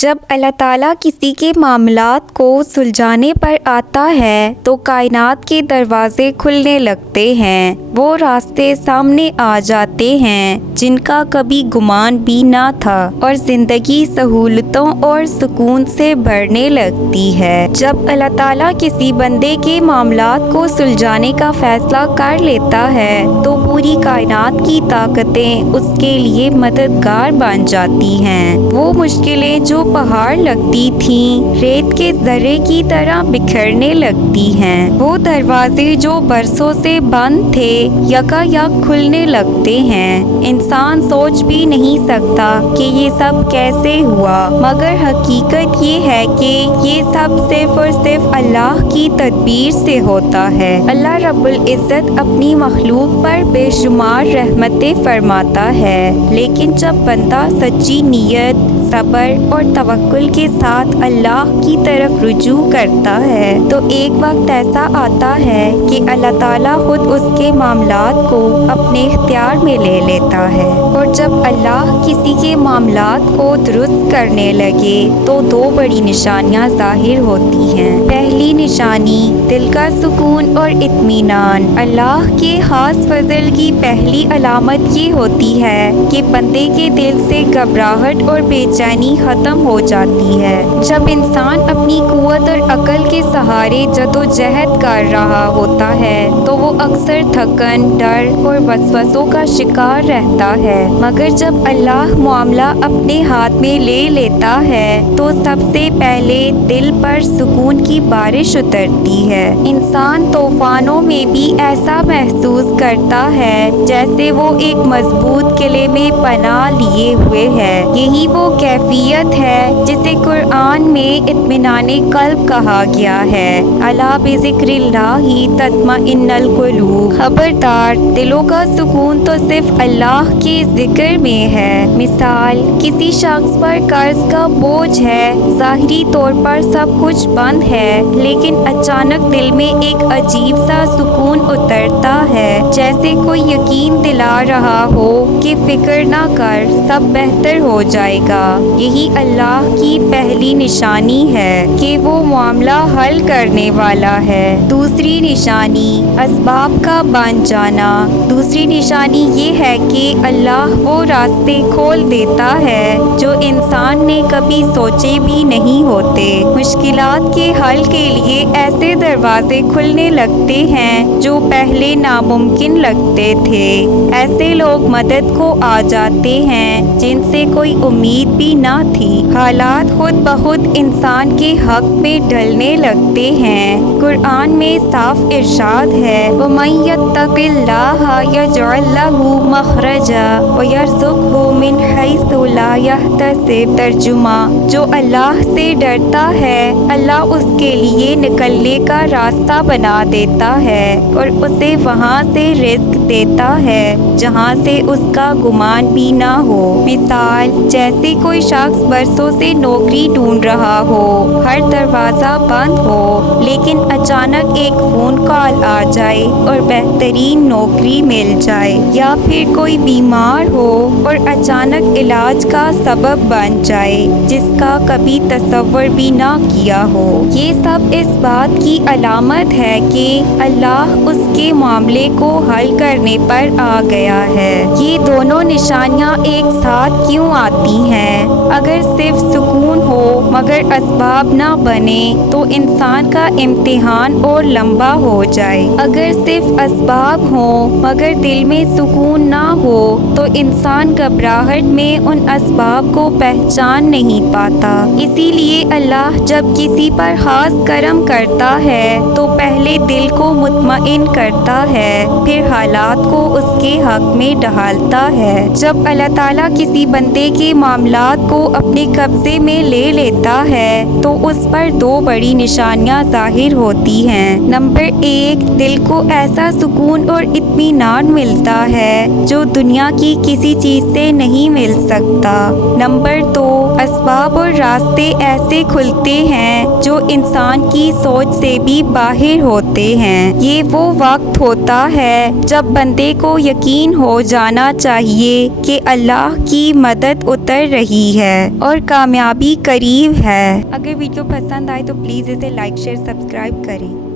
جب اللہ تعالیٰ کسی کے معاملات کو سلجھانے پر آتا ہے تو کائنات کے دروازے کھلنے لگتے ہیں، وہ راستے سامنے آ جاتے ہیں جن کا کبھی گمان بھی نہ تھا، اور زندگی سہولتوں اور سکون سے بھرنے لگتی ہے۔ جب اللہ تعالیٰ کسی بندے کے معاملات کو سلجھانے کا فیصلہ کر لیتا ہے تو پوری کائنات کی طاقتیں اس کے لیے مددگار بن جاتی ہیں۔ وہ مشکلیں جو پہاڑ لگتی تھیں ریت کے ذرے کی طرح بکھرنے لگتی ہیں، وہ دروازے جو برسوں سے بند تھے یکا یک کھلنے لگتے ہیں۔ انسان سوچ بھی نہیں سکتا کہ یہ سب کیسے ہوا، مگر حقیقت یہ ہے کہ یہ سب صرف اور صرف اللہ کی تدبیر سے ہوتا ہے۔ اللہ رب العزت اپنی مخلوق پر بے شمار رحمتیں فرماتا ہے، لیکن جب بندہ سچی نیت، صبر اور توکل کے ساتھ اللہ کی طرف رجوع کرتا ہے تو ایک وقت ایسا آتا ہے کہ اللہ تعالیٰ خود اس کے معاملات کو اپنے اختیار میں لے لیتا ہے، اور جب اللہ کسی کے معاملات کو درست کرنے لگے تو دو بڑی نشانیاں ظاہر ہوتی ہیں۔ پہلی نشانی دل کا سکون اور اطمینان۔ اللہ کے خاص فضل کی پہلی علامت یہ ہوتی ہے کہ بندے کے دل سے گھبراہٹ اور بے چینی ختم ہو جاتی ہے۔ جب انسان اپنی قوت اور عقل کے سہارے جدوجہد کر رہا ہوتا ہے تو وہ اکثر تھکن، ڈر اور وسوسوں کا شکار رہتا ہے، مگر جب اللہ معاملہ اپنے ہاتھ میں لے لیتا ہے تو سب سے پہلے دل پر سکون کی بارش اترتی ہے۔ انسان طوفانوں میں بھی ایسا محسوس کرتا ہے جیسے وہ ایک مضبوط قلعے میں پناہ لیے ہوئے ہے۔ یہی وہ کیفیت ہے جسے قرآن میں اطمینان قلب کہا گیا ہے۔ الا بذکر اللہ تطمئن القلوب۔ خبردار، دلوں کا سکون تو صرف اللہ کے ذکر میں ہے۔ مثال، کسی شخص پر قرض کا بوجھ ہے، ظاہری طور پر سب کچھ بند ہے، لیکن اچانک دل میں ایک عجیب سا سکون اترتا ہے، جیسے کوئی یقین دلا رہا ہو کہ فکر نہ کر، سب بہتر ہو جائے گا۔ یہی اللہ کی پہلی نشانی ہے کہ وہ معاملہ حل کرنے والا ہے۔ دوسری نشانی اسباب کا بن جانا۔ دوسری نشانی یہ ہے کہ اللہ وہ راستے کھول دیتا ہے جو انسان نے کبھی سوچے بھی نہیں ہوتے۔ مشکلات کے حل کے لیے ایسے دروازے کھلنے لگتے ہیں جو پہلے ناممکن لگتے تھے۔ ایسے لوگ مدد کو آ جاتے ہیں جن سے کوئی امید بھی نہ تھی۔ حالات خود بخود انسان کے حق میں ڈھلنے لگتے ہیں۔ قرآن میں صاف ارشاد ہے وَمَن يَتَّقِ اللَّهَ يَجْعَل لَّهُ مَخْرَجًا وَيَرْزُقْهُ مِنْ حَيْثُ لَا يَحْتَسِبُ۔ ترجمہ، جو اللہ سے ڈرتا ہے اللہ اس کے لیے نکلنے کا راستہ بنا دیتا ہے اور اسے وہاں سے رزق دیتا ہے جہاں سے اس کا گمان بھی نہ ہو۔ مثال، جیسے کوئی شخص برسوں سے نوکری ڈھونڈ رہا ہو، ہر دروازہ بند ہو، لیکن اچانک ایک فون کال آ جائے اور بہترین نوکری مل جائے، یا پھر کوئی بیمار ہو اور اچانک علاج کا سبب بن جائے جس کا کبھی تصور بھی نہ کیا ہو۔ یہ سب اس بات کی علامت ہے کہ اللہ اس کے معاملے کو حل کرنے پر آ گیا ہے۔ یہ دونوں نشانیاں ایک ساتھ کیوں آتی ہیں؟ اگر صرف سکون ہو مگر اسباب نہ بنے تو انسان کا امتحان اور لمبا ہو جائے۔ اگر صرف اسباب ہوں مگر دل میں سکون نہ ہو تو انسان گھبراہٹ میں ان اسباب کو پہچان نہیں پاتا۔ اسی لیے اللہ جب کسی پر خاص کرم کرتا ہے تو پہلے دل کو مطمئن کرتا ہے، پھر حالات کو اس کے حق میں ڈھالتا ہے۔ جب اللہ تعالیٰ کسی بندے کے معاملات کو اپنے قبضے میں لے لیتا ہے تو اس پر دو بڑی نشانیاں ظاہر ہوتی ہیں۔ نمبر 1، دل کو ایسا سکون اور اطمینان ملتا ہے جو دنیا کی کسی چیز سے نہیں مل سکتا۔ نمبر 2، اسباب اور راستے ایسے کھلتے ہیں جو انسان کی سوچ سے بھی باہر ہوتے ہیں۔ یہ وہ وقت ہوتا ہے جب بندے کو یقین ہو جانا چاہیے کہ اللہ کی مدد اتر رہی ہے اور کامیابی قریب ہے۔ اگر ویڈیو پسند آئے تو پلیز اسے لائک شیئر سبسکرائب کریں۔